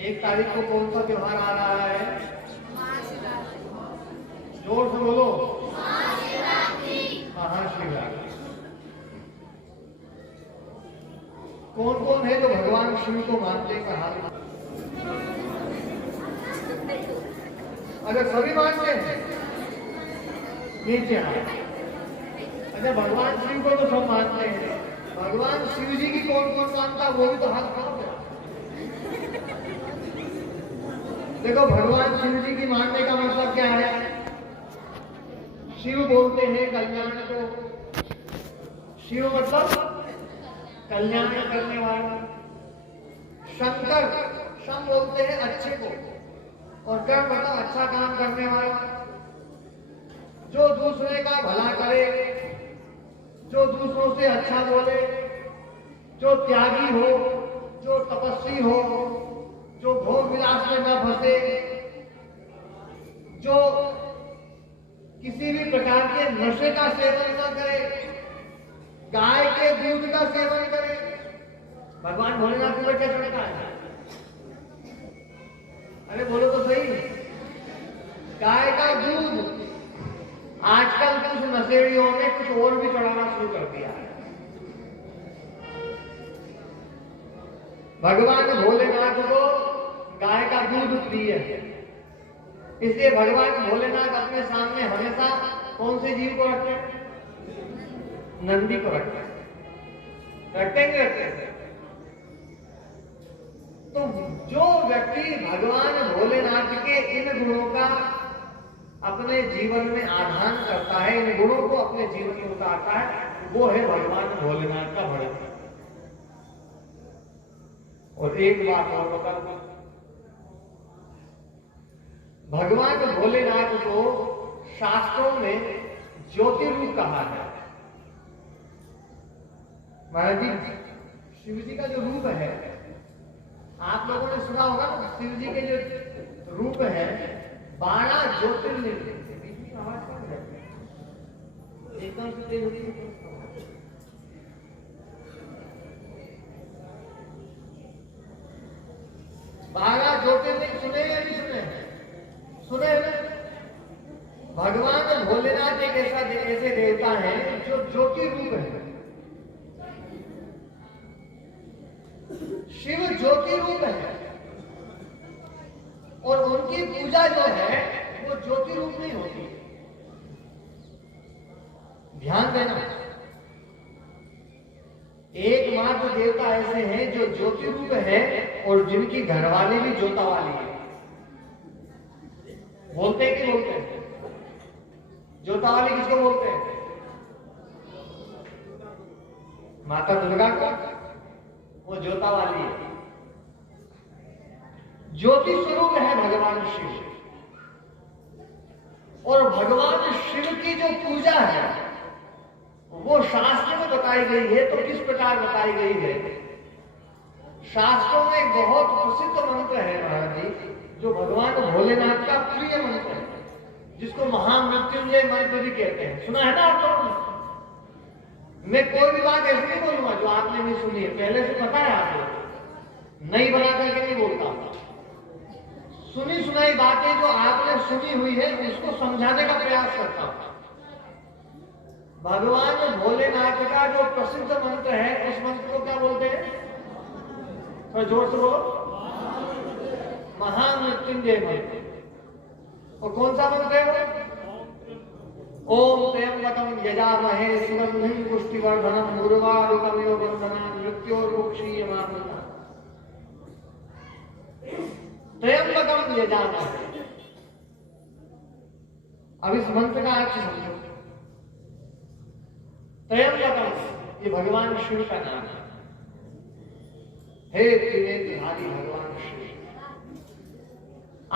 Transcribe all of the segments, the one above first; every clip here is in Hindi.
1 तारीख को कौन सा त्योहार आ रहा है? जोर से बोलो। महाशिवरात्रि। कौन कौन है जो भगवान शिव को मानते हैं? हाथ? अच्छा, सभी मानते हैं? नीचे हाथ। अच्छा, भगवान शिव को तो सब मानते हैं, भगवान शिव जी की कौन कौन मानता है? वो भी तो हाथ उठाओ। देखो, भगवान शिव जी की मानने का मतलब क्या है? शिव बोलते हैं कल्याण को। शिव मतलब कल्याण करने वाला। शंकर, शम बोलते हैं अच्छे को, और कर मतलब अच्छा काम करने वाला, जो दूसरे का भला करे, जो दूसरों से अच्छा बोले, जो त्यागी हो, जो तपस्वी हो, जो भोग विलास में न फंसे, जो किसी भी प्रकार के नशे का सेवन न करे, गाय के दूध का सेवन करे। भगवान भोलेनाथ को क्या चढ़ता है? अरे बोलो तो सही। गाय का दूध। आजकल कुछ नशेड़ियों ने कुछ और भी चढ़ाना शुरू कर दिया है। भगवान भोलेनाथ को गाय का दूध प्रिय है, इसलिए भगवान भोलेनाथ अपने सामने हमेशा कौन से जीव को रखते हैं? नंदी को रखते हैं। रखते। तो जो व्यक्ति भगवान भोलेनाथ के इन गुणों का अपने जीवन में आधान करता है, इन गुणों को अपने जीवन में उतारता है, वो है भगवान भोलेनाथ का भक्त। और एक बात और बता, भगवान भोलेनाथ को शास्त्रों में ज्योतिर्रूप कहा है। महाराज जी, शिव जी का जो रूप है, आप लोगों ने सुना होगा ना, शिव जी के जो रूप है 12 ज्योतिर्लिंग। आवाज कौन है? एकदम से तेज होती है। 12 ज्योतिर्लिंग सुने या नहीं सुने? सुने ना? भगवान भोलेनाथ एक ऐसे देवता है जो ज्योति रूप है। शिव ज्योति रूप है, और उनकी पूजा जो है वो ज्योति रूप नहीं होती। ध्यान देना, एकमात्र देवता ऐसे हैं जो ज्योति रूप है और जिनकी घरवाली भी ज्योता वाली है। बोलते हैं कि बोलते हैं? ज्योता वाली किसको बोलते हैं? माता दुर्गा को, वो ज्योता वाली है। ज्योति स्वरूप है भगवान शिव, और भगवान शिव की जो पूजा है वो शास्त्र में बताई गई है। तो किस प्रकार बताई गई है? शास्त्रों में एक बहुत प्रसिद्ध मंत्र है महाराज जी, जो भगवान भोलेनाथ का प्रिय मंत्र है, जिसको महामृत्युंजय मंत्र भी कहते हैं। सुना है ना आप लोगों ने? मैं कोई भी बात ऐसी नहीं बोलूंगा जो आपने नहीं सुनी है, पहले से पता है आपको, नई बना करके नहीं बोलता। सुनी सुनाई बातें जो आपने सुनी हुई है उसको समझाने का प्रयास करता हूं। भगवान भोलेनाथ का जो प्रसिद्ध मंत्र है, उस मंत्र को क्या बोलते हैं? तो जोर से बोलो। महामृत्युंजय मंत्र। और कौन सा मंत्र है वो? ओम त्र्यंबकं यजामहे सुगंधिं पुष्टिवर्धनम् उर्वारुकमिव बन्धनान् मृत्योर्मुक्षीयमामृतम्। त्र्यंबकं यजामहे। अब इस मंत्र का अर्थ समझो। त्र्यंबकं, ये भगवान शिव का नाम है। हे त्रिनेत्रधारी भगवान शिव,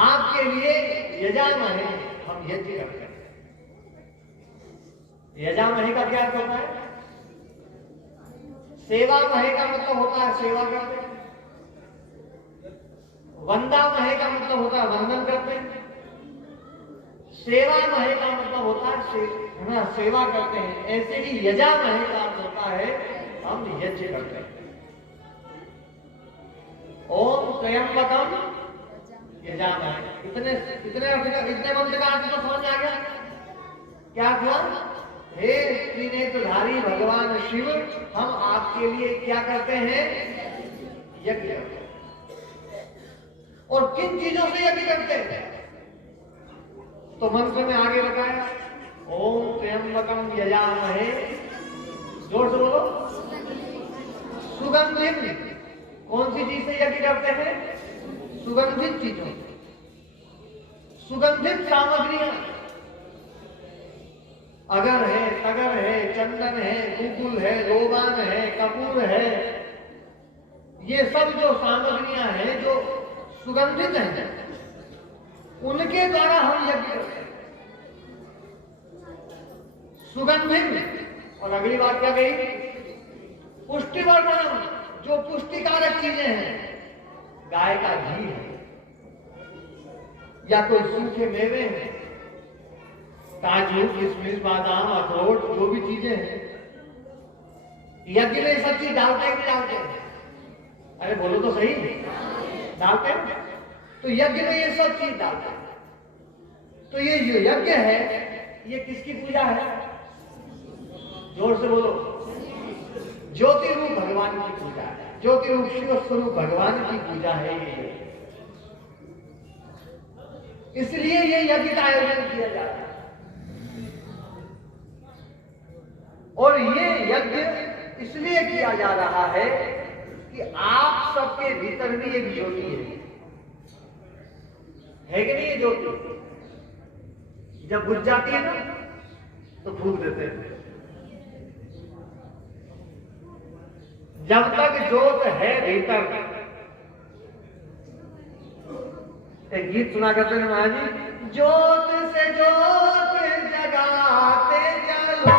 आपके लिए यजामहे, हम यज्ञ करते हैं। यजामहे का क्या अर्थ होता है? सेवा महे का मतलब होता है सेवा करते हैं। वंदा महे का मतलब होता है वंदन करते हैं। सेवा महे का मतलब होता है सेवा करते हैं। ऐसे ही यजा महे का अर्थ होता है हम यज्ञ करते हैं। ओम त्र्यंबकम यजामहे। इतने मंत्र का अर्थ तो समझ में आ गया। क्या हुआ? हे त्रिनेत्रधारी भगवान शिव, हम आपके लिए क्या करते हैं? यज्ञ। और किन चीजों से यज्ञ करते हैं? तो मंत्र में आगे बताया, ओम त्र्यंबकम यजामहे, जोर से बोलो, सुगंधित। कौन सी चीज से यज्ञ करते हैं? सुगंधित चीजों से, सुगंधित सामग्रियां, अगर है, तगर है, चंदन है, कुकुल है, लोबान है, कपूर है, ये सब जो सामग्रियां हैं जो सुगंधित हैं, उनके द्वारा हम यज्ञ करते हैं, सुगंधित। और अगली बात क्या गई? पुष्टिवर्धन, जो पुष्टिकारक चीजें हैं, गाय का घी है या कोई सूखे मेवे हैं, काजू, किशमिश, बादाम, अखरोट, जो भी चीजें हैं, यज्ञ में सब चीज डालते हैं कि डालते हैं? अरे बोलो तो सही, डालते हैं। तो यज्ञ में ये सब चीज डालते हैं। तो ये जो यज्ञ है, ये किसकी पूजा है? जोर से बोलो, ज्योति रूप भगवान की पूजा है। ज्योति रूप शिव स्वरूप भगवान की पूजा है ये। इसलिए ये यज्ञ का आयोजन किया जा रहा है। और ये यज्ञ इसलिए किया जा रहा है कि आप सबके भीतर भी एक ज्योति है कि नहीं? ये ज्योति जब बुझ जाती है ना तो फूंक देते हैं। जब तक ज्योत है भीतर, एक गीत सुना करते हैं महाराज जी, ज्योत से ज्योत जगाते चलो,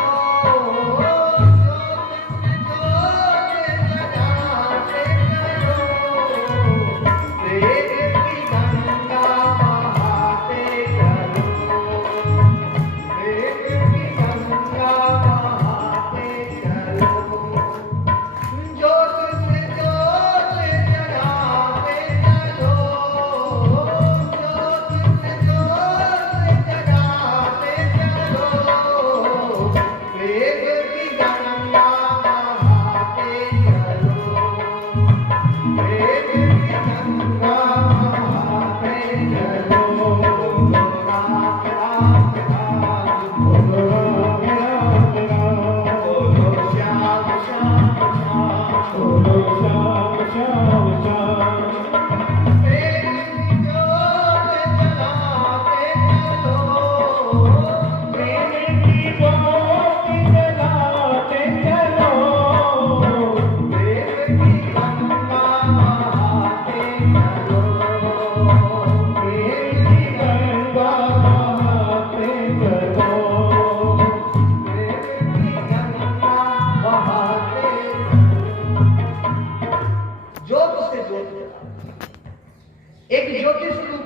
एक ज्योति स्वरूप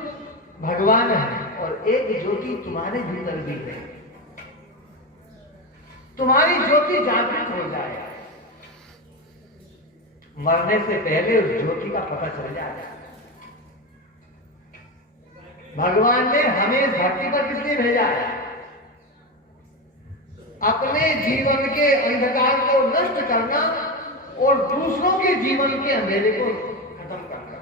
भगवान है और एक ज्योति तुम्हारे भीतर भी है। तुम्हारी ज्योति जागृत हो जाए, मरने से पहले उस ज्योति का पता चल जाएगा। भगवान ने हमें इस धरती पर किस लिए भेजा है? अपने जीवन के अंधकार को नष्ट करना और दूसरों के जीवन के अंधेरे को खत्म करना।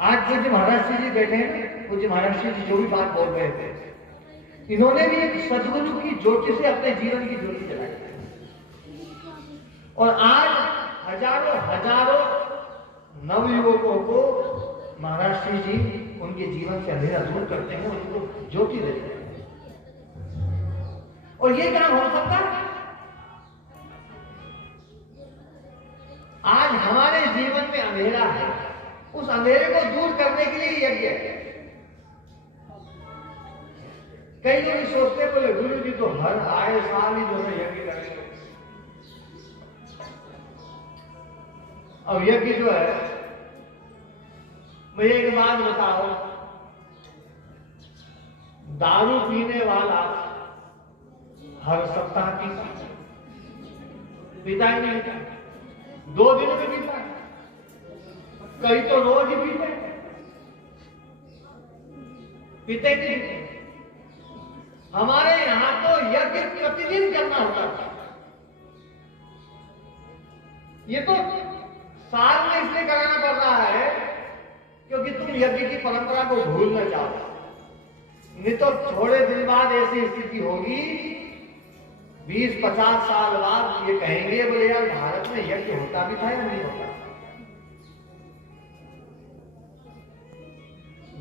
आज पूज्य महाराज श्री जी बैठे हैं, पूज्य महाराज श्री जी जो भी बात बोल रहे थे, इन्होंने भी एक सद्गुरु की ज्योति से अपने जीवन की ज्योति जलाई। और आज हजारों हजारों नवयुवकों को महाराज श्री जी उनके जीवन से अंधेरा दूर करते हैं, उनको ज्योति देते हैं। और ये काम हो सकता है। आज हमारे जीवन में अंधेरा है, उस अंधेरे को दूर करने के लिए यज्ञ है। कई लोग सोचते बोले गुरु जी तो हर आए साल ही जो है यज्ञ करेंगे। अब यज्ञ जो है, मुझे एक बात बताओ, दारू पीने वाला हर सप्ताह पीता ही नहीं, 2 दिन में पीता, कई तो रोज ही पीते। पीते भी नहीं। हमारे यहाँ तो यज्ञ प्रतिदिन करना होता था। ये तो साल में इसलिए कराना पड़ रहा है क्योंकि तुम यज्ञ की परंपरा को भूल न जाओ, नहीं तो थोड़े दिन बाद ऐसी स्थिति होगी, 20-50 साल बाद ये कहेंगे बोले यार भारत में यज्ञ होता भी था या नहीं होता।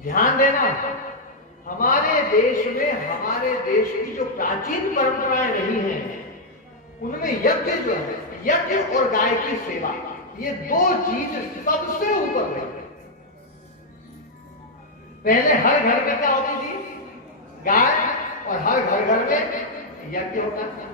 ध्यान देना, हमारे देश में हमारे देश की जो प्राचीन परंपराएं रही हैं उनमें यज्ञ जो है, यज्ञ और गाय की सेवा, ये दो चीज सबसे ऊपर रही है। पहले हर घर में क्या होती थी? गाय, और हर घर में यज्ञ होता था।